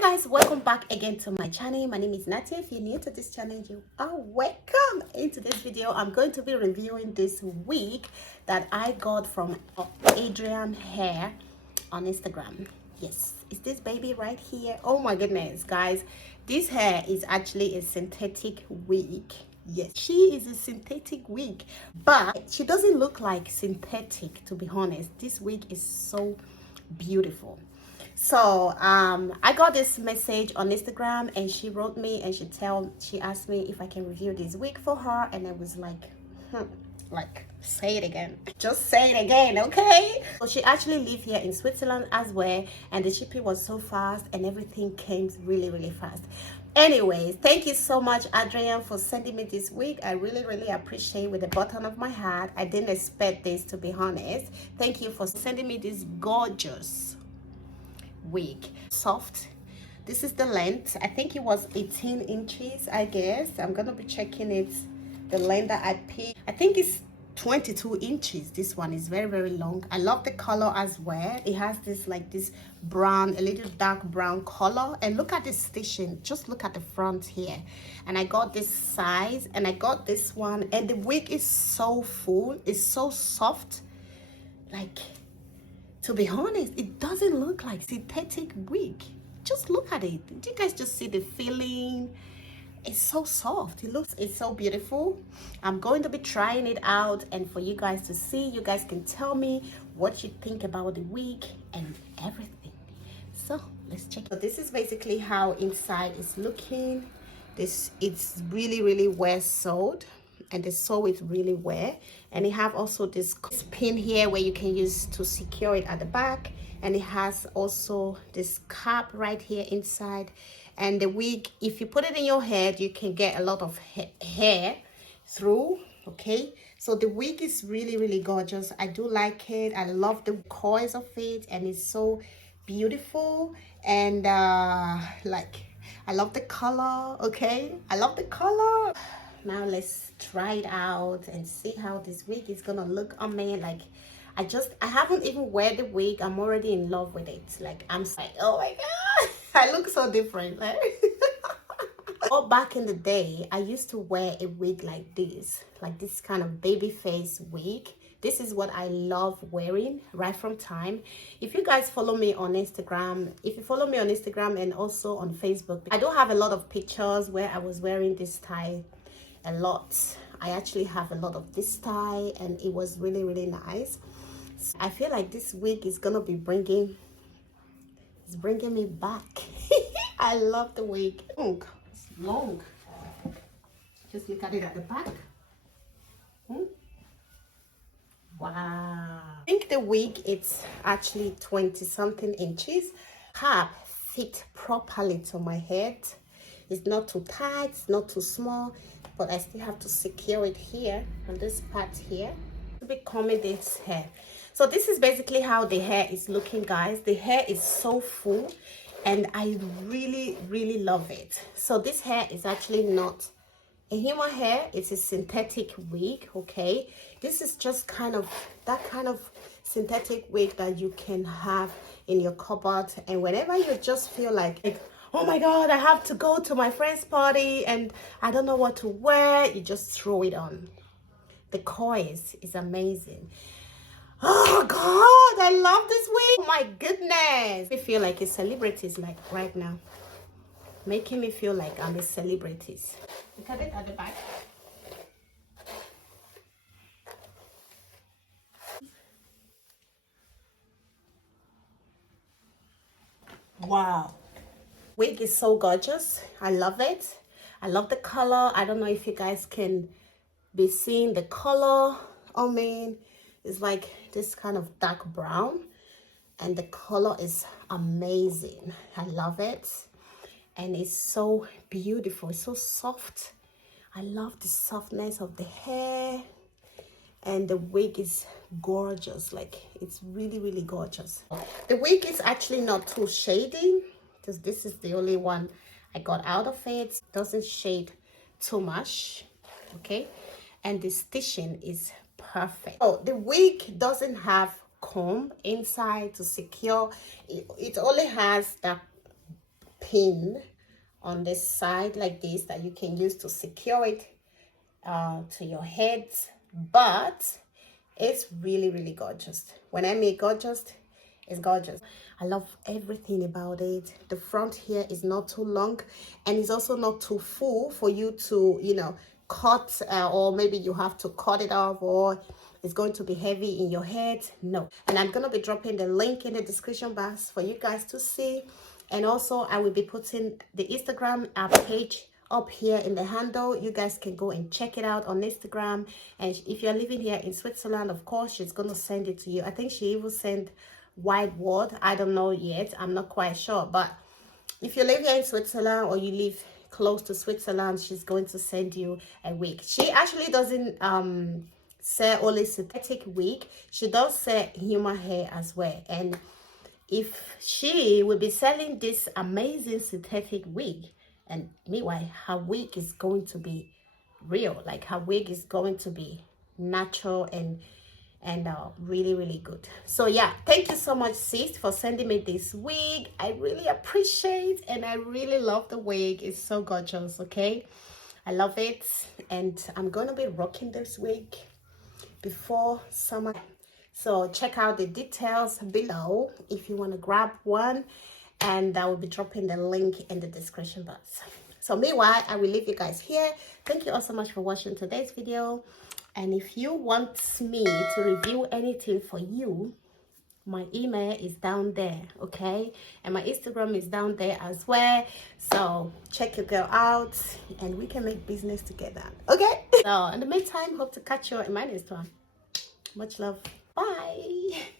Hi guys, welcome back again to my channel. My name is Natia. If you're new to this channel, you are welcome. Into this video, I'm going to be reviewing this wig that I got from Adrian Hair on Instagram. Yes, it's this baby right here. Oh my goodness, guys, this hair is actually a synthetic wig. Yes, she is a synthetic wig, but she doesn't look like synthetic, to be honest. This wig is so beautiful. So I got this message on Instagram and she wrote me and she asked me if I can review this wig for her, and I was like, say it again, just say it again, okay? So she actually lives here in Switzerland as well, and the shipping was so fast and everything came really fast. Anyways, thank you so much, Adrian, for sending me this wig. I really appreciate with the bottom of my heart. I didn't expect this, to be honest. Thank you for sending me this gorgeous wig. Soft. This is the length. I think it was 18 inches, I guess. I'm gonna be checking it. The length that I picked, I think it's 22 inches. This one is very long. I love the color as well. It has this like this brown, a little dark brown color, and look at this stitching. Just look at the front here. And I got this size and I got this one, and the wig is so full. It's so soft. Like, to be honest, it doesn't look like synthetic wig. Just look at it. Did you guys just see the feeling? It's so soft. It's so beautiful. I'm going to be trying it out, and for you guys to see, you guys can tell me what you think about the wig and everything. So let's check it. So this is basically how inside is looking. It's really well sewed, and the sew is really well, and it have also this pin here where you can use to secure it at the back, and it has also this cap right here inside. And the wig, if you put it in your head, you can get a lot of hair through. Okay, so the wig is really gorgeous. I do like it. I love the coils of it, and it's so beautiful. And like, I love the color. Okay, I love the color. Now let's try it out and see how this wig is gonna look on me. Like, I haven't even wear the wig. I'm already in love with it. Like, I'm like, oh my god, I look so different. Like, oh, back in the day, I used to wear a wig like this kind of baby face wig. This is what I love wearing right from time. If you guys follow me on Instagram, and also on Facebook, I do have a lot of pictures where I was wearing this style a lot. I actually have a lot of this style, and it was really nice. So I feel like this wig is gonna be bringing me back. I love the wig. It's long. Just look at it at the back. Wow. I think the wig, it's actually 20 something inches. Cap fit properly to my head. It's not too tight, it's not too small, but I still have to secure it here on this part here. I'll be combing this hair. So this is basically how the hair is looking, guys. The hair is so full, and I really love it. So this hair is actually not a human hair. It's a synthetic wig. Okay, this is just that kind of synthetic wig that you can have in your cupboard, and whenever you just feel like, oh my god, I have to go to my friend's party and I don't know what to wear, you just throw it on. The coils is amazing. Oh god, I love this wig. Oh my goodness. I feel like a celebrity, like right now, making me feel like I'm a celebrity. Look at it at the back. Wow, wig is so gorgeous. I love it. I love the color. I don't know if you guys can be seeing the color. I mean, it's like this kind of dark brown, and the color is amazing. I love it, and it's so beautiful. It's so soft. I love the softness of the hair, and the wig is gorgeous. Like, it's really gorgeous. The wig is actually not too shady, because this is the only one I got out of it. It doesn't shade too much. Okay, and the stitching is perfect. Oh, the wig doesn't have comb inside to secure it. It only has that pin on this side like this that you can use to secure it to your head. But it's really, really gorgeous. When I mean gorgeous, it's gorgeous. I love everything about it. The front here is not too long, and it's also not too full for you to, you know, cut, or maybe you have to cut it off, or it's going to be heavy in your head. No. And I'm going to be dropping the link in the description box for you guys to see. And also I will be putting the Instagram page up here in the handle. You guys can go and check it out on Instagram. And if you're living here in Switzerland, of course she's going to send it to you. I think she even sent wide word. I don't know yet, I'm not quite sure. But if you live here in Switzerland, or you live close to Switzerland, she's going to send you a wig. She actually doesn't sell only synthetic wig. She does sell human hair as well. And if she will be selling this amazing synthetic wig, and meanwhile her wig is going to be real, like her wig is going to be natural and really, really good. So yeah, thank you so much, sis, for sending me this wig. I really appreciate, and I really love the wig. It's so gorgeous. Okay, I love it, and I'm gonna be rocking this wig before summer. So check out the details below if you want to grab one, and I will be dropping the link in the description box. So meanwhile, I will leave you guys here. Thank you all so much for watching today's video. And if you want me to review anything for you, my email is down there, okay? And my Instagram is down there as well. So check your girl out, and we can make business together, okay? So in the meantime, hope to catch you in my next one. Much love. Bye.